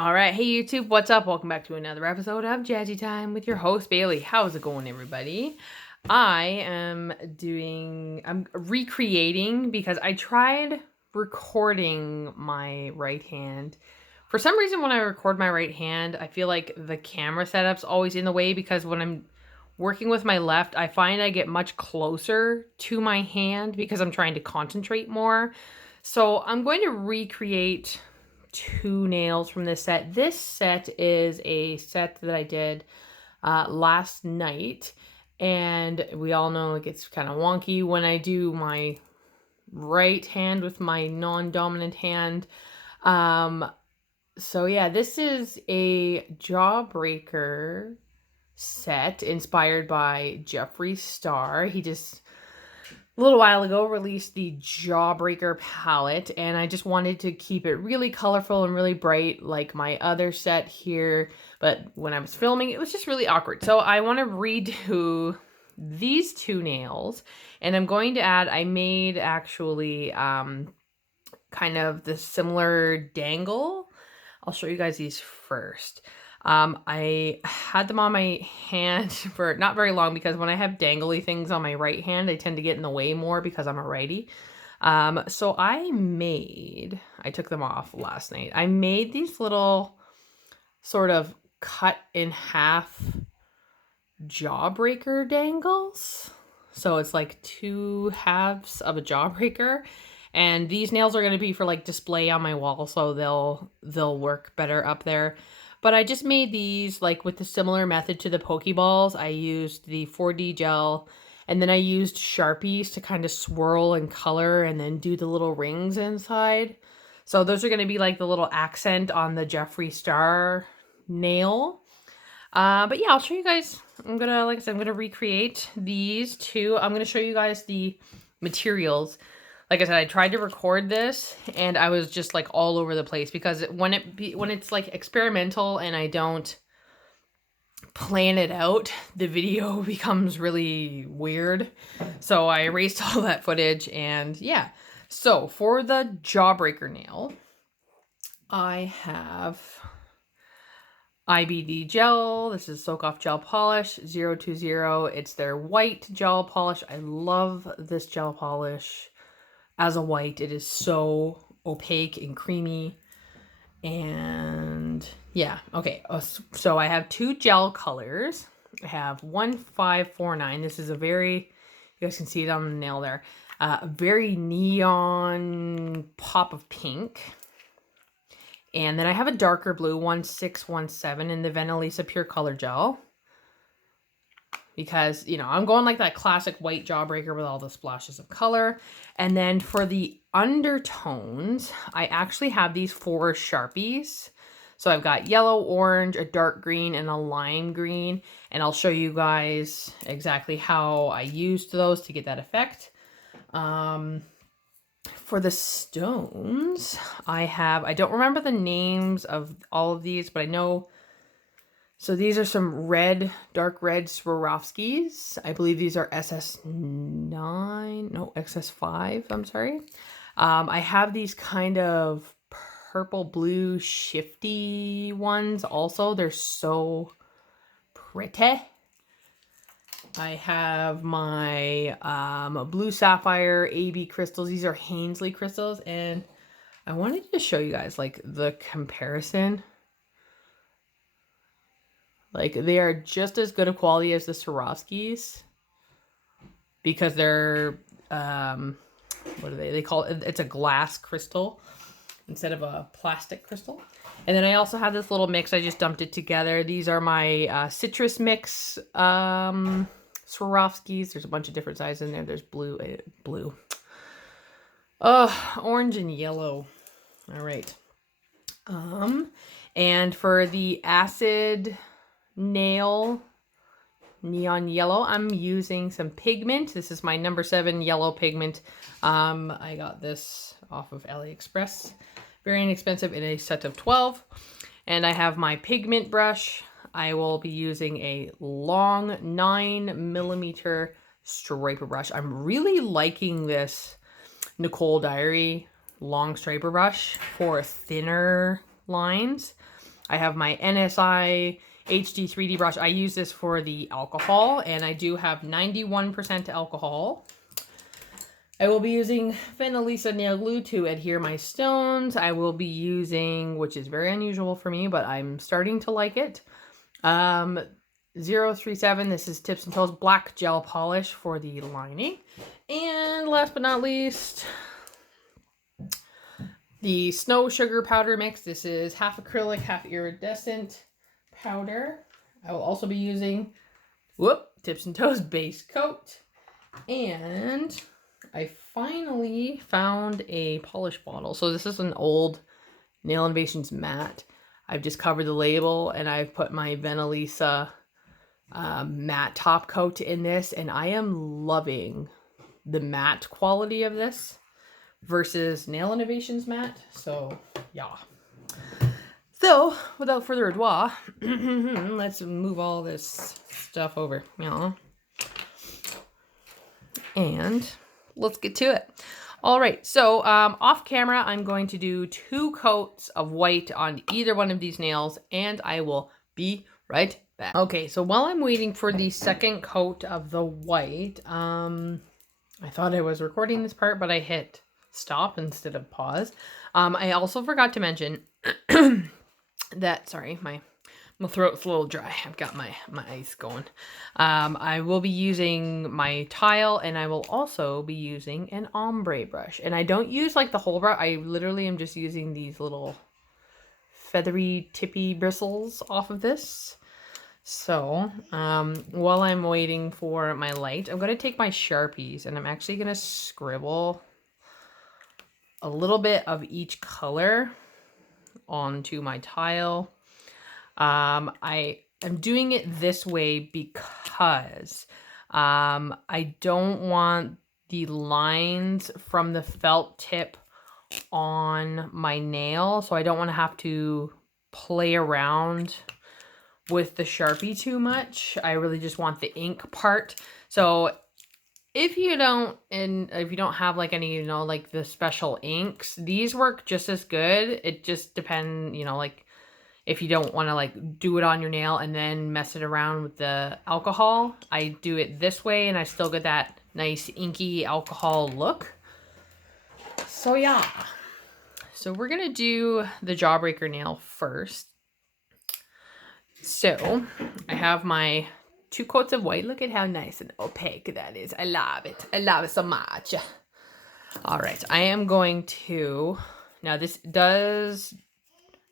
All right, hey YouTube, what's up? Welcome back to another episode of Jazzy Time with your host Bailey. How's it going, everybody? I'm recreating because I tried recording my right hand. For some reason, when I record my right hand, I feel like the camera setup's always in the way because when I'm working with my left, I find I get much closer to my hand because I'm trying to concentrate more. So I'm going to recreate two nails from this set. This set is a set that I did last night, and we all know it gets kind of wonky when I do my right hand with my non-dominant hand. So yeah, this is a jawbreaker set inspired by Jeffree Star. He just a little while ago released the Jawbreaker palette, and I just wanted to keep it really colorful and really bright like my other set here, but when I was filming it was just really awkward. So I want to redo these two nails, and I'm going to add, I made actually kind of the similar dangle. I'll show you guys these first. I had them on my hand for not very long because when I have dangly things on my right hand, they tend to get in the way more because I'm a righty. So I took them off last night. I made these little sort of cut in half jawbreaker dangles. So it's like two halves of a jawbreaker. And these nails are going to be for like display on my wall, so they'll work better up there. But I just made these like with the similar method to the Pokeballs. I used the 4D gel, and then I used Sharpies to kind of swirl and color and then do the little rings inside. So those are going to be like the little accent on the Jeffree Star nail. But yeah, I'll show you guys. Like I said, I'm gonna recreate these two. I'm gonna show you guys the materials. Like I said, I tried to record this and I was just like all over the place because when it's like experimental and I don't plan it out, the video becomes really weird. So I erased all that footage, and yeah. So for the jawbreaker nail, I have IBD gel. This is Soak Off Gel Polish 020. It's their white gel polish. I love this gel polish. As a white, it is so opaque and creamy. And yeah, okay. So I have two gel colors. I have 1549. This is a very, you guys can see it on the nail there, a very neon pop of pink. And then I have a darker blue, 1617, in the Venalisa Pure Color Gel. Because, you know, I'm going like that classic white jawbreaker with all the splashes of color. And then for the undertones, I actually have these 4 Sharpies. So I've got yellow, orange, a dark green, and a lime green. And I'll show you guys exactly how I used those to get that effect. For the stones, I don't remember the names of all of these, but I know. So these are some red, dark red Swarovskis. I believe these are XS5, I'm sorry. I have these kind of purple blue shifty ones also. They're so pretty. I have my blue sapphire AB crystals. These are Hanslee crystals, and I wanted to show you guys like the comparison. Like, they are just as good of quality as the Swarovskis because they're, what are they? They call it, it's a glass crystal instead of a plastic crystal. And then I also have this little mix. I just dumped it together. These are my citrus mix Swarovskis. There's a bunch of different sizes in there. There's blue, orange and yellow. All right. And for the acid nail neon yellow, I'm using some pigment. This is my number 7 yellow pigment. I got this off of AliExpress, very inexpensive, in a set of 12. And I have my pigment brush. I will be using a long 9mm striper brush. I'm really liking this Nicole Diary long striper brush for thinner lines. I have my NSI HD 3D brush. I use this for the alcohol, and I do have 91% alcohol. I will be using Venalisa nail glue to adhere my stones. I will be using, which is very unusual for me, but I'm starting to like it, 037. This is Tips and Toes black gel polish for the lining. And last but not least, the snow sugar powder mix. This is half acrylic, half iridescent powder. I will also be using Tips and Toes base coat. And I finally found a polish bottle. So this is an old Nail Innovations matte. I've just covered the label and I've put my Venalisa matte top coat in this, and I am loving the matte quality of this versus Nail Innovations matte. So yeah. So without further ado, let's move all this stuff over, and let's get to it. All right, so off camera, I'm going to do 2 coats of white on either one of these nails, and I will be right back. Okay, so while I'm waiting for the second coat of the white, I thought I was recording this part, but I hit stop instead of pause. I also forgot to mention that, sorry, my throat's a little dry. I've got my ice going. I will be using my tile, and I will also be using an ombre brush. And I don't use like the whole brush. I literally am just using these little feathery tippy bristles off of this. So while I'm waiting for my light, I'm going to take my Sharpies, and I'm actually going to scribble a little bit of each color onto my tile. I am doing it this way because I don't want the lines from the felt tip on my nail, so I don't want to have to play around with the Sharpie too much. I really just want the ink part. So if you don't have like any, like the special inks, these work just as good. It just depends, like if you don't want to like do it on your nail and then mess it around with the alcohol. I do it this way and I still get that nice inky alcohol look. So yeah. So we're going to do the Jawbreaker nail first. So I have my 2 coats of white. Look at how nice and opaque that is. I love it. I love it so much. All right. I am going to, now this does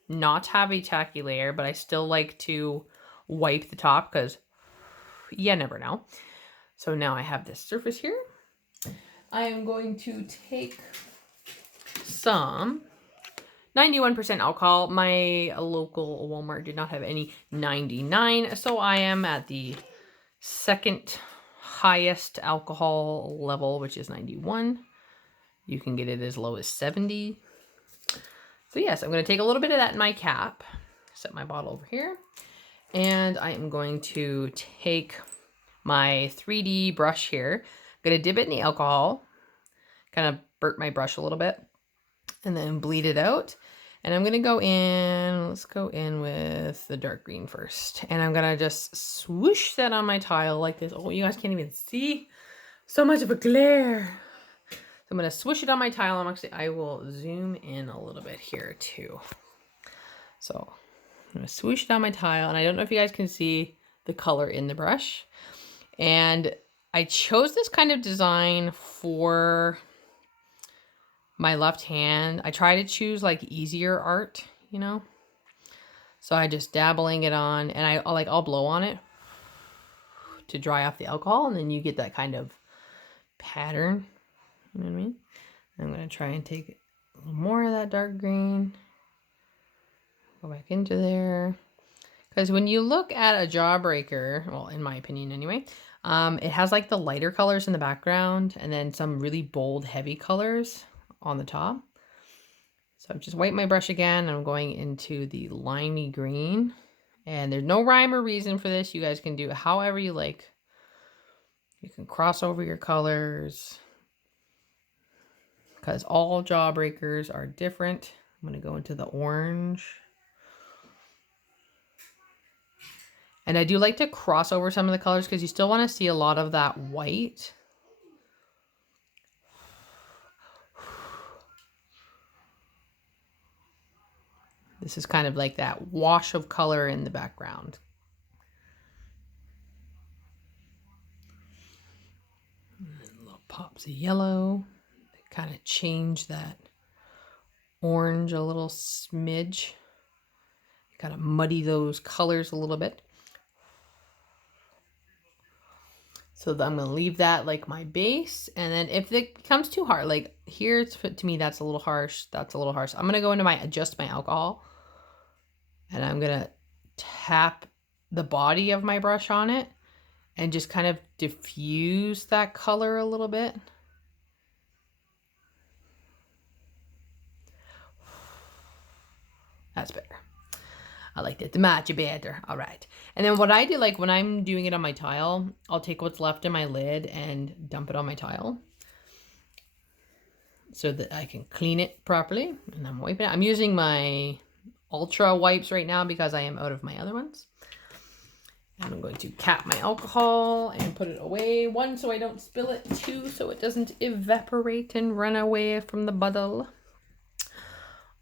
not have a tacky layer, but I still like to wipe the top because you never know. So now I have this surface here. I am going to take some 91% alcohol. My local Walmart did not have any 99, so I am at the second highest alcohol level, which is 91. You can get it as low as 70. So yes, I'm going to take a little bit of that in my cap, set my bottle over here, and I am going to take my 3D brush here. I'm going to dip it in the alcohol, kind of burnt my brush a little bit, and then bleed it out. And I'm going to go in, let's go in with the dark green first. And I'm going to just swoosh that on my tile like this. Oh, you guys can't even see. So much of a glare. So I'm going to swoosh it on my tile. I will zoom in a little bit here too. So I'm going to swoosh it on my tile. And I don't know if you guys can see the color in the brush. And I chose this kind of design for my left hand. I try to choose like easier art, So I just dabbling it on, and I'll blow on it to dry off the alcohol, and then you get that kind of pattern. You know what I mean? I'm gonna try and take a little more of that dark green, go back into there, because when you look at a Jawbreaker, well, in my opinion anyway, it has like the lighter colors in the background, and then some really bold, heavy colors on the top. So I've just wiped my brush again. I'm going into the limey green, and there's no rhyme or reason for this. You guys can do it however you like. You can cross over your colors because all Jawbreakers are different. I'm going to go into the orange. And I do like to cross over some of the colors because you still want to see a lot of that white. This is kind of like that wash of color in the background. A little pops of yellow. Kind of change that orange a little smidge. Kind of muddy those colors a little bit. So I'm going to leave that like my base. And then if it becomes too hard, like here, to me, that's a little harsh. That's a little harsh. I'm going to go into adjust my alcohol. And I'm going to tap the body of my brush on it and just kind of diffuse that color a little bit. That's better. I like that. Much better. All right. And then what I do, like when I'm doing it on my tile, I'll take what's left in my lid and dump it on my tile so that I can clean it properly. And I'm wiping it. I'm using my Ultra wipes right now because I am out of my other ones. And I'm going to cap my alcohol and put it away. One, so I don't spill it. Two, so it doesn't evaporate and run away from the bottle.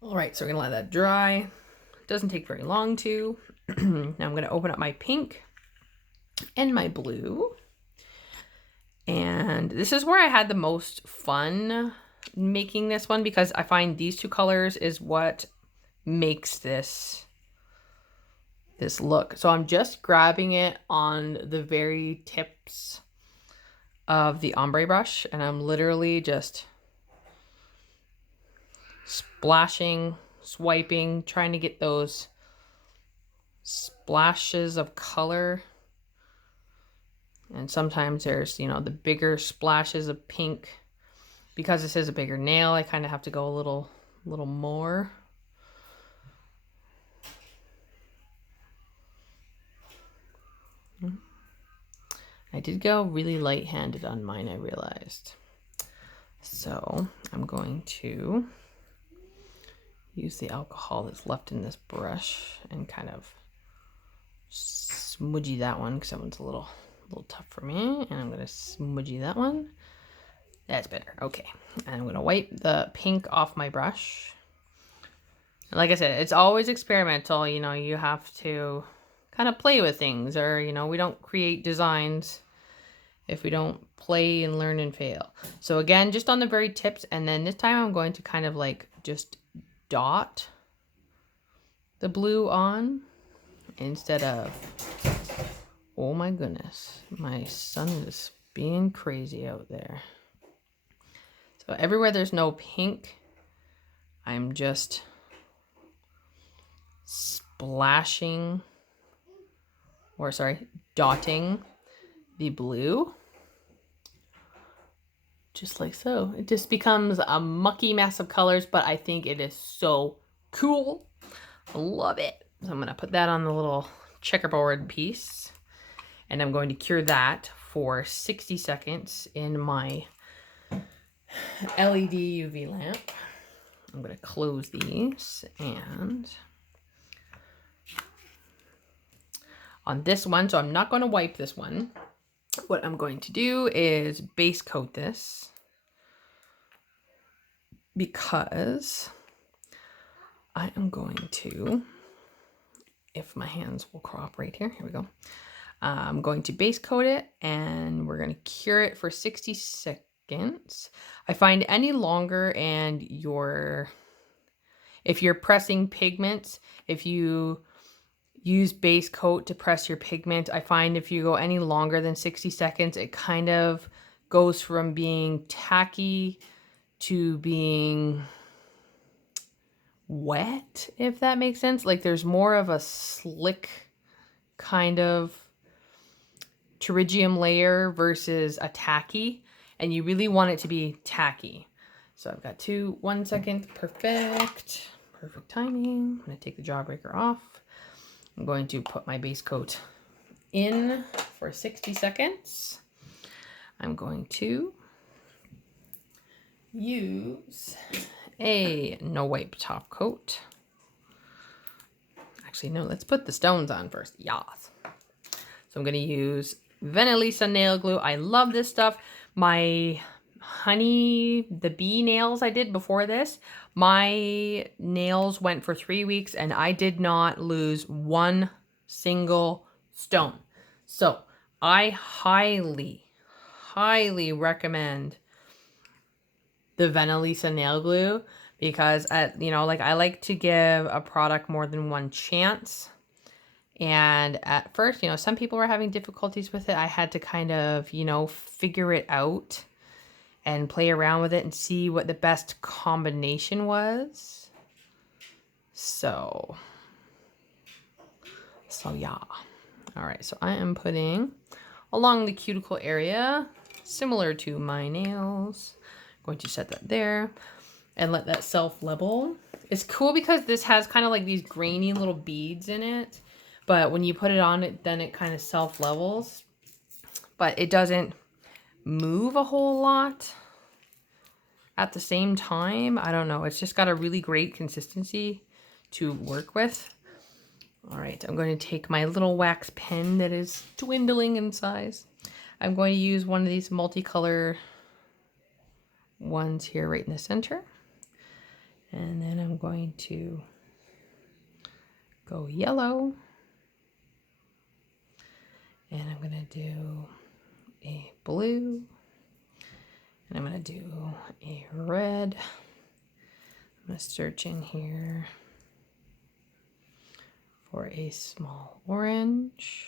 All right, so we're gonna let that dry. Doesn't take very long to. Now I'm going to open up my pink and my blue. And this is where I had the most fun making this one because I find these two colors is what makes this look. So I'm just grabbing it on the very tips of the ombre brush and I'm literally just splashing, swiping, trying to get those splashes of color. And sometimes there's, you know, the bigger splashes of pink. Because this is a bigger nail, I kind of have to go a little more. I did go really light-handed on mine, I realized. So I'm going to use the alcohol that's left in this brush and kind of smudgy that one because that one's a little tough for me. And I'm going to smudgy that one. That's better. Okay. And I'm going to wipe the pink off my brush. And like I said, it's always experimental. You know, you have to kind of play with things, or, you know, we don't create designs if we don't play and learn and fail. So again, just on the very tips. And then this time I'm going to kind of like just dot the blue on instead of, oh my goodness, my son is being crazy out there. So everywhere there's no pink, I'm just splashing, or sorry, dotting the blue. Just like so. It just becomes a mucky mess of colors, but I think it is so cool. I love it. So I'm going to put that on the little checkerboard piece, and I'm going to cure that for 60 seconds in my LED UV lamp. I'm going to close these, and on this one, so I'm not going to wipe this one. What I'm going to do is base coat this because I am going to, if my hands will cooperate here we go. I'm going to base coat it and we're going to cure it for 60 seconds. I find any longer and if you're pressing pigments, if you use base coat to press your pigment, I find if you go any longer than 60 seconds, it kind of goes from being tacky to being wet, if that makes sense. Like there's more of a slick kind of pterygium layer versus a tacky, and you really want it to be tacky. So I've got 1 second, perfect timing. I'm going to take the jawbreaker off. I'm going to put my base coat in for 60 seconds. I'm going to use a no wipe top coat. Actually, no, let's put the stones on first. Yes. So I'm going to use Venalisa nail glue. I love this stuff. My the bee nails I did before this, my nails went for 3 weeks and I did not lose one single stone. So I highly recommend the Venalisa nail glue because you know, like I like to give a product more than one chance. And at first, you know, some people were having difficulties with it. I had to kind of, you know, figure it out and play around with it and see what the best combination was. So yeah. All right, so I am putting along the cuticle area, similar to my nails. I'm going to set that there and let that self-level. It's cool because this has kind of like these grainy little beads in it, but when you put it on it, then it kind of self-levels, but it doesn't move a whole lot at the same time. I don't know. It's just got a really great consistency to work with. All right, I'm going to take my little wax pen that is dwindling in size. I'm going to use one of these multicolor ones here right in the center. And then I'm going to go yellow. And I'm going to do a blue. And I'm going to do a red. I'm going to search in here for a small orange.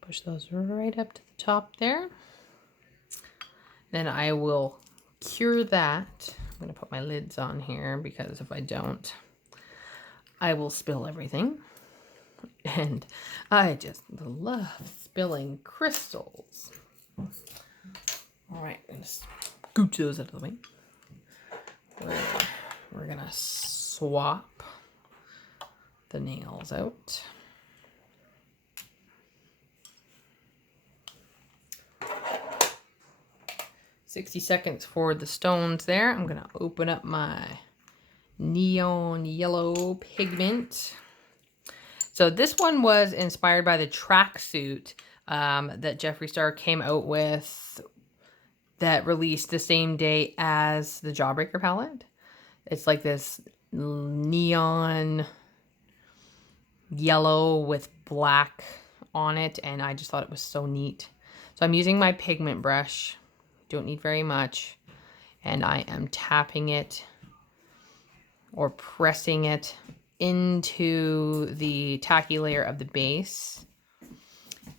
Push those right up to the top there. Then I will cure that. I'm going to put my lids on here because if I don't, I will spill everything. And I just love spilling crystals. All right, I'm going to scooch those out of the way. We're going to swap the nails out. "60 seconds for the stones there. I'm going to open up my neon yellow pigment. So this one was inspired by the tracksuit that Jeffree Star came out with that released the same day as the Jawbreaker palette. It's like this neon yellow with black on it, and I just thought it was so neat. So I'm using my pigment brush. Don't need very much. And I am tapping it or pressing it into the tacky layer of the base.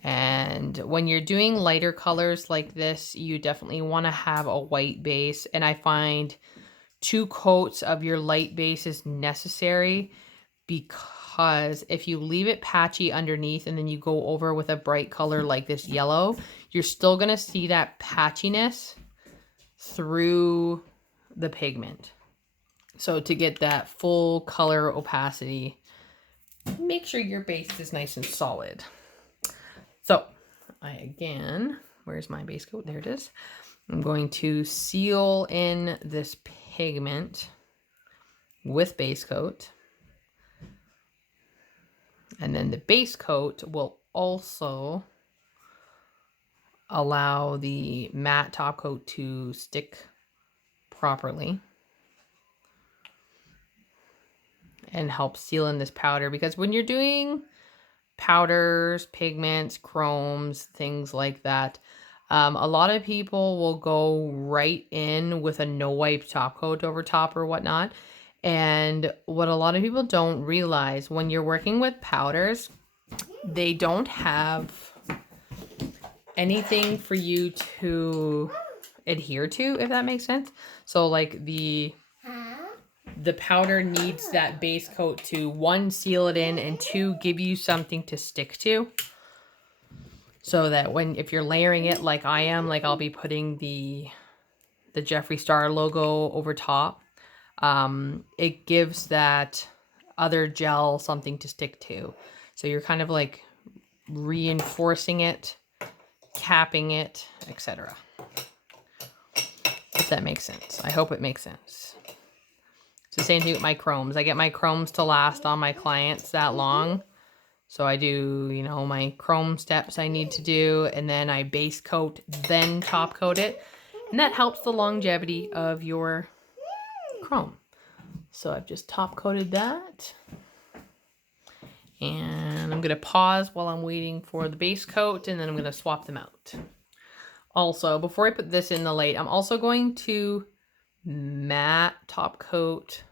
And when you're doing lighter colors like this, you definitely want to have a white base. And I find 2 coats of your light base is necessary, because if you leave it patchy underneath and then you go over with a bright color like this yellow, you're still going to see that patchiness through the pigment. So to get that full color opacity, make sure your base is nice and solid. So where's my base coat? There it is. I'm going to seal in this pigment with base coat. And then the base coat will also allow the matte top coat to stick properly and help seal in this powder, because when you're doing powders, pigments, chromes, things like that, a lot of people will go right in with a no wipe top coat over top or whatnot. And what a lot of people don't realize, when you're working with powders, they don't have anything for you to adhere to, if that makes sense. So like the powder needs that base coat to, 1, seal it in, and 2, give you something to stick to. So that if you're layering it like I am, like I'll be putting the Jeffree Star logo over top, it gives that other gel something to stick to. So you're kind of like reinforcing it, capping it, etc. If that makes sense. I hope it makes sense. It's the same thing with my chromes. I get my chromes to last on my clients that long So I do, you know, my chrome steps I need to do, and then I base coat, then top coat it. And that helps the longevity of your chrome. So I've just top coated that. And I'm going to pause while I'm waiting for the base coat, and then I'm going to swap them out. Also, before I put this in the light, I'm also going to matte top coat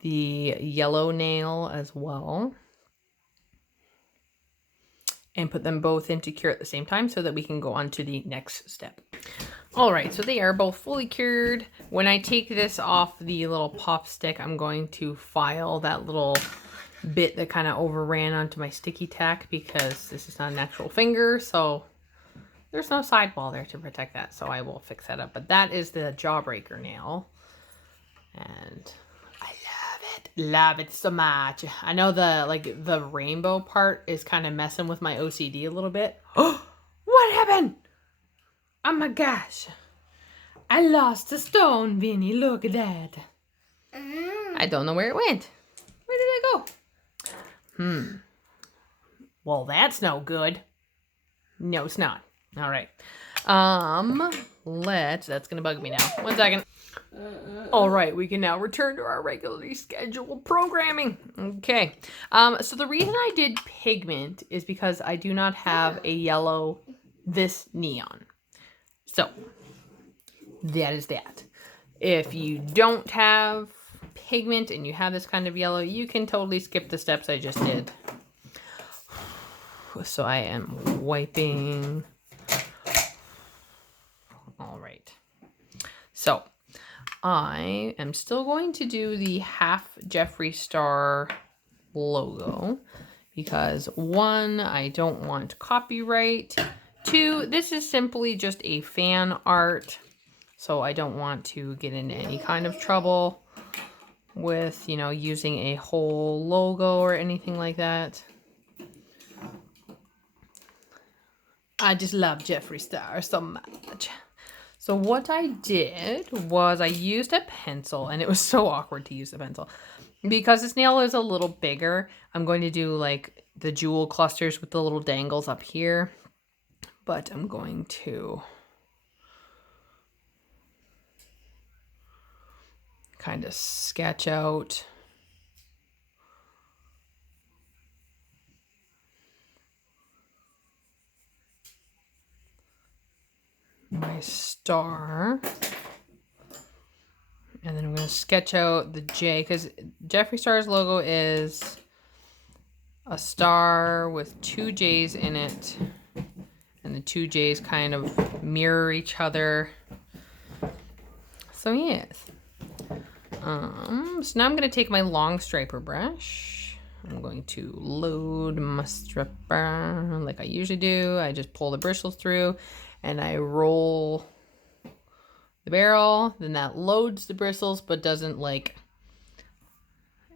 the yellow nail as well. And put them both into cure at the same time so that we can go on to the next step. All right, so they are both fully cured. When I take this off the little pop stick, I'm going to file that little bit that kind of overran onto my sticky tack because this is not a natural finger, so there's no sidewall there to protect that, so I will fix that up. But that is the jawbreaker nail, and I love it so much. I know the rainbow part is kind of messing with my OCD a little bit. Oh, what happened? Oh my gosh. I lost a stone, Vinny. Look at that. I don't know where it went. Where did it go? Well, that's no good. No, it's not. All right. That's gonna bug me now. 1 second. All right, we can now return to our regularly scheduled programming. Okay. So the reason I did pigment is because I do not have a yellow this neon. So that is that. If you don't have pigment and you have this kind of yellow, you can totally skip the steps I just did. So I am wiping. All right. So I am still going to do the half Jeffree Star logo because 1, I don't want copyright. 2, this is simply just a fan art, so I don't want to get into any kind of trouble with, you know, using a whole logo or anything like that. I just love Jeffree Star so much. So what I did was I used a pencil, and it was so awkward to use a pencil. Because this nail is a little bigger, I'm going to do like the jewel clusters with the little dangles up here. But I'm going to kind of sketch out my star. And then I'm going to sketch out the J, because Jeffree Star's logo is a star with 2 J's in it. And the 2 J's kind of mirror each other. So yes. So now I'm going to take my long striper brush. I'm going to load my striper like I usually do. I just pull the bristles through and I roll the barrel. Then that loads the bristles but doesn't like...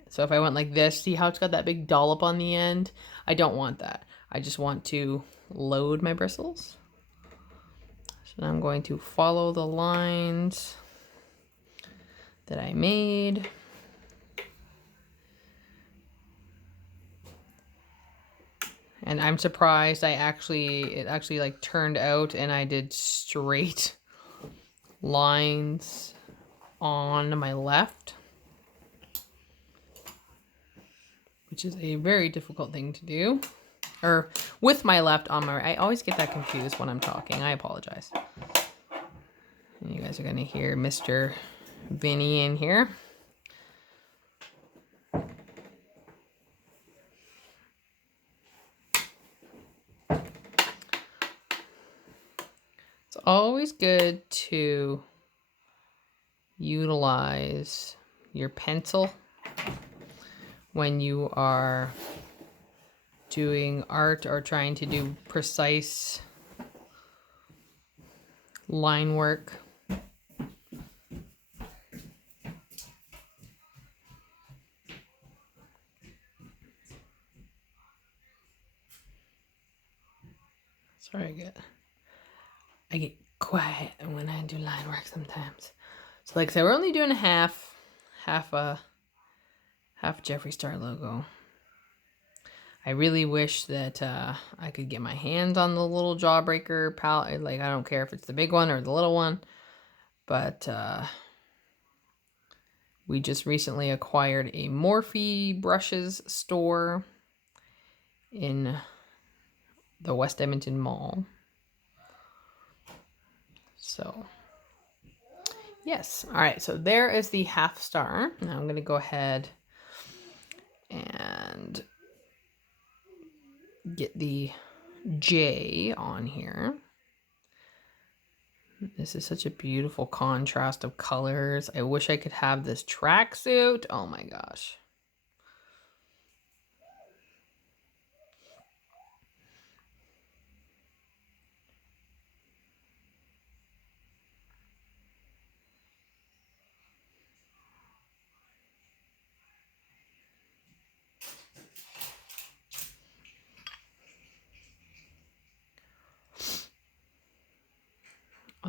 So if I went like this, see how it's got that big dollop on the end? I don't want that. I just want to load my bristles. So I'm going to follow the lines that I made. And I'm surprised it actually like turned out and I did straight lines on my left, which is a very difficult thing to do. Or with my left on my right. I always get that confused when I'm talking. I apologize. And you guys are going to hear Mr. Vinny in here. It's always good to utilize your pencil when you are doing art or trying to do precise line work. Sorry, I get quiet when I do line work sometimes. So like I said, we're only doing a half Jeffree Star logo. I really wish that I could get my hands on the little Jawbreaker palette. Like, I don't care if it's the big one or the little one, but we just recently acquired a Morphe brushes store in the West Edmonton Mall. So, yes. All right, so there is the half star. Now I'm going to go ahead and get the J on here. This is such a beautiful contrast of colors. I wish I could have this tracksuit. Oh my gosh.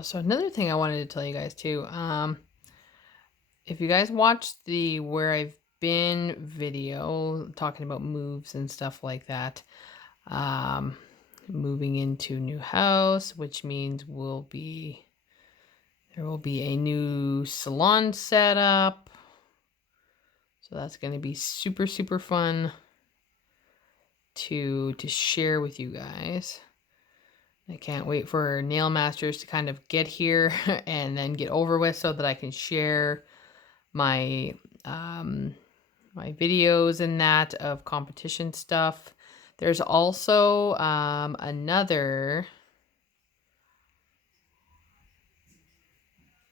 So another thing I wanted to tell you guys too, if you guys watched the Where I've Been video talking about moves and stuff like that, moving into new house, which means there will be a new salon setup. So that's going to be super, super fun to share with you guys. I can't wait for Nail Masters to kind of get here and then get over with so that I can share my my videos and that of competition stuff. There's also another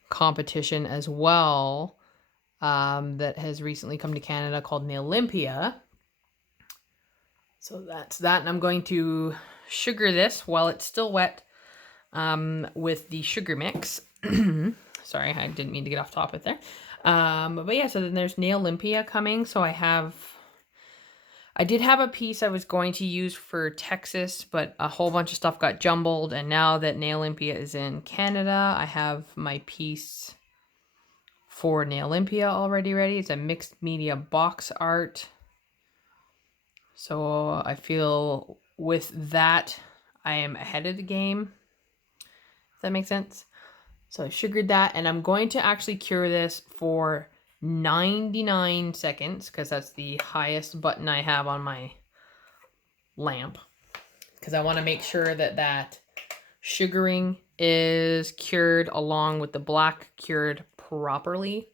competition as well that has recently come to Canada called Nail-Olympia. So that's that, and I'm going to sugar this while it's still wet with the sugar mix. Sorry, I didn't mean to get off topic there. But yeah, so then there's Nail-Olympia coming. So I did have a piece I was going to use for Texas, but a whole bunch of stuff got jumbled. And now that Nail-Olympia is in Canada, I have my piece for Nail-Olympia already ready. It's a mixed media box art. So I feel with that, I am ahead of the game. Does that make sense? So I sugared that, and I'm going to actually cure this for 99 seconds because that's the highest button I have on my lamp. Because I want to make sure that sugaring is cured along with the black cured properly,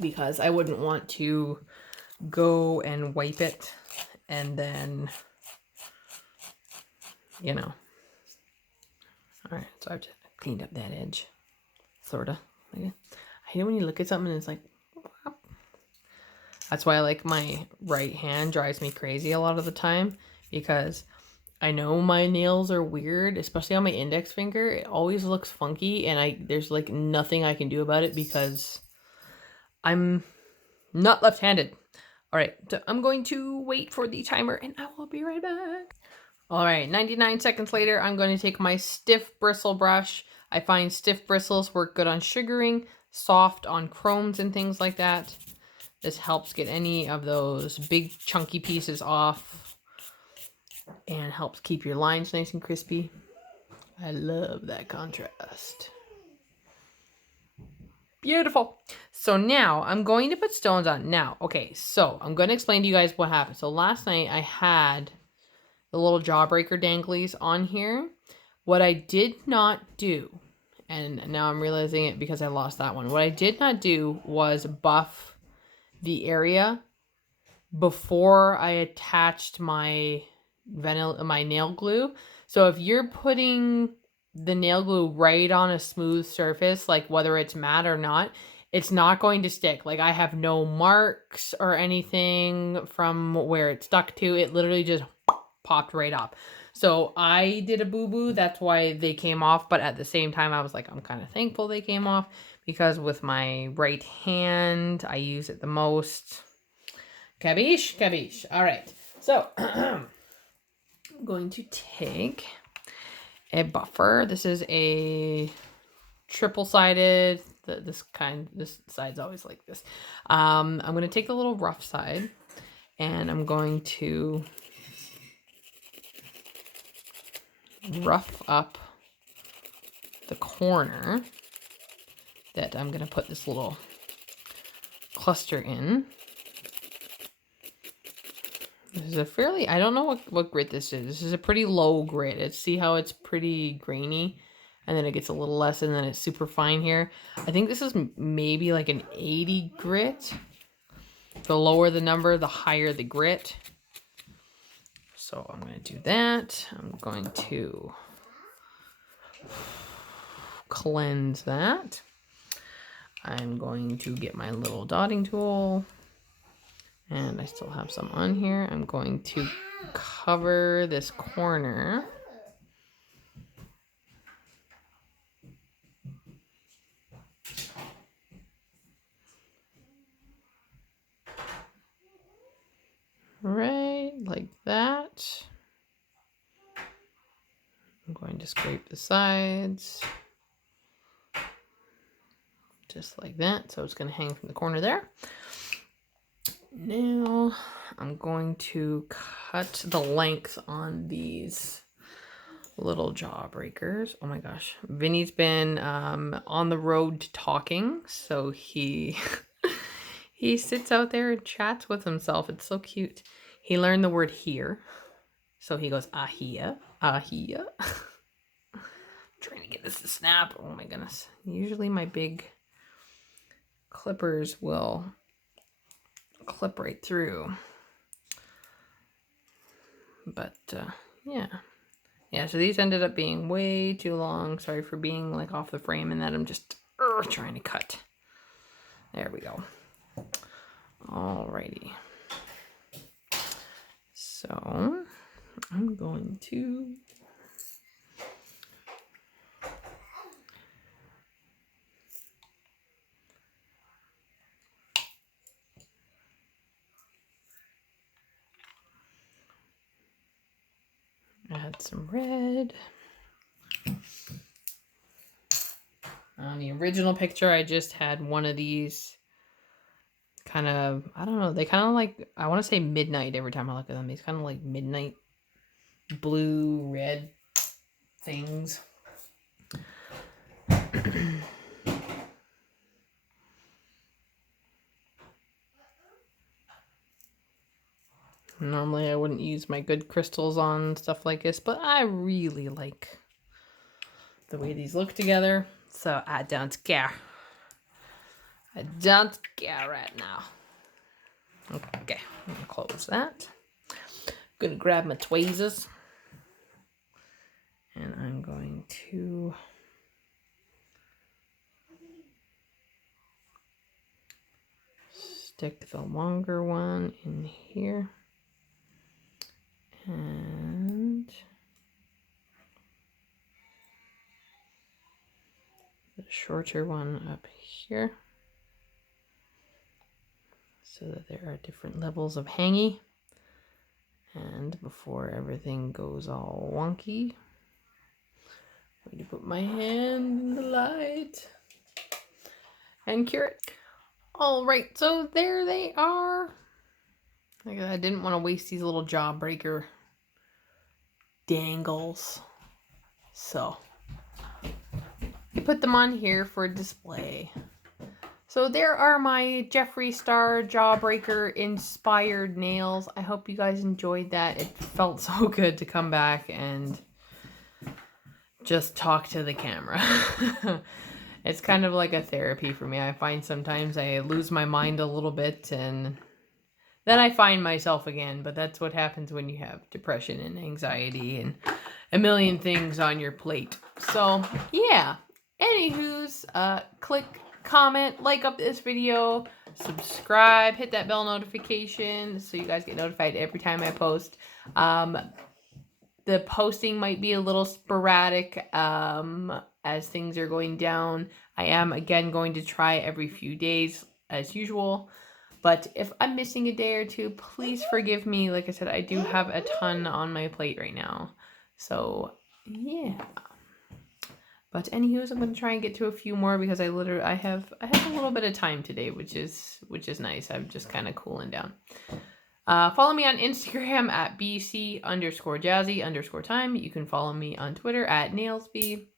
because I wouldn't want to go and wipe it and then, you know. All right, so I've just cleaned up that edge, sort of. I hate it when you look at something and it's like, wow. That's why I like my right hand drives me crazy a lot of the time, because I know my nails are weird, especially on my index finger. It always looks funky, and there's like nothing I can do about it because I'm not left-handed. All right, so I'm going to wait for the timer and I will be right back. All right, 99 seconds later, I'm going to take my stiff bristle brush. I find stiff bristles work good on sugaring, soft on chromes and things like that. This helps get any of those big chunky pieces off and helps keep your lines nice and crispy. I love that contrast. Beautiful. So now I'm going to put stones on. Now, okay, so I'm going to explain to you guys what happened. So last night I had the little Jawbreaker danglies on here. What I did not do, and now I'm realizing it because I lost that one. What I did not do was buff the area before I attached my nail glue. So if you're putting the nail glue right on a smooth surface, like whether it's matte or not, it's not going to stick. Like I have no marks or anything from where it stuck to. It literally just popped right up. So I did a boo-boo. That's why they came off. But at the same time, I was like, I'm kind of thankful they came off, because with my right hand, I use it the most. Cabiche, cabiche. All right. So I'm going to take a buffer. This is a triple-sided. This side's always like this. I'm going to take the little rough side, and I'm going to rough up the corner that I'm going to put this little cluster in. This is a fairly, I don't know what grit this is. This is a pretty low grit. See how it's pretty grainy? And then it gets a little less, and then it's super fine here. I think this is maybe like an 80 grit. The lower the number, the higher the grit. So I'm going to do that. I'm going to cleanse that. I'm going to get my little dotting tool. And I still have some on here. I'm going to cover this corner. Right, like that. I'm going to scrape the sides. Just like that. So it's going to hang from the corner there. Now I'm going to cut the length on these little jawbreakers. Oh my gosh. Vinny's been on the road to talking. So he he sits out there and chats with himself. It's so cute. He learned the word here. So he goes, ahia, ahia. Trying to get this to snap. Oh my goodness. Usually my big clippers will clip right through. But yeah, so these ended up being way too long. Sorry for being like off the frame and that I'm just trying to cut. There we go. Alrighty. So I'm going to add some red. On the original picture, I just had one of these kind of, I don't know, they kind of like, I want to say midnight every time I look at them. These kind of like midnight blue, red things. Normally I wouldn't use my good crystals on stuff like this, but I really like the way these look together. So I don't care. I don't care right now. Okay, I'm gonna close that. I'm gonna grab my tweezers. And I'm going to stick the longer one in here. And the shorter one up here. So that there are different levels of hangy. And before everything goes all wonky, I'm going to put my hand in the light and cure it. All right, so there they are. I didn't want to waste these little jawbreaker dangles. So I put them on here for display. So there are my Jeffree Star Jawbreaker inspired nails. I hope you guys enjoyed that. It felt so good to come back and just talk to the camera. It's kind of like a therapy for me. I find sometimes I lose my mind a little bit and then I find myself again. But that's what happens when you have depression and anxiety and a million things on your plate. So yeah, anywho's, click, comment, like up this video, subscribe, hit that bell notification so you guys get notified every time I post. The posting might be a little sporadic as things are going down. I am again going to try every few days as usual, but if I'm missing a day or two, please forgive me. Like I said, I do have a ton on my plate right now, so yeah. But anywho, I'm going to try and get to a few more because I have a little bit of time today, which is nice. I'm just kind of cooling down. Follow me on Instagram at bc_jazzy_time. You can follow me on Twitter at nailsby.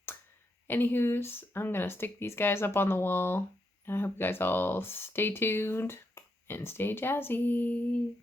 Anywho's, I'm gonna stick these guys up on the wall. I hope you guys all stay tuned and stay jazzy.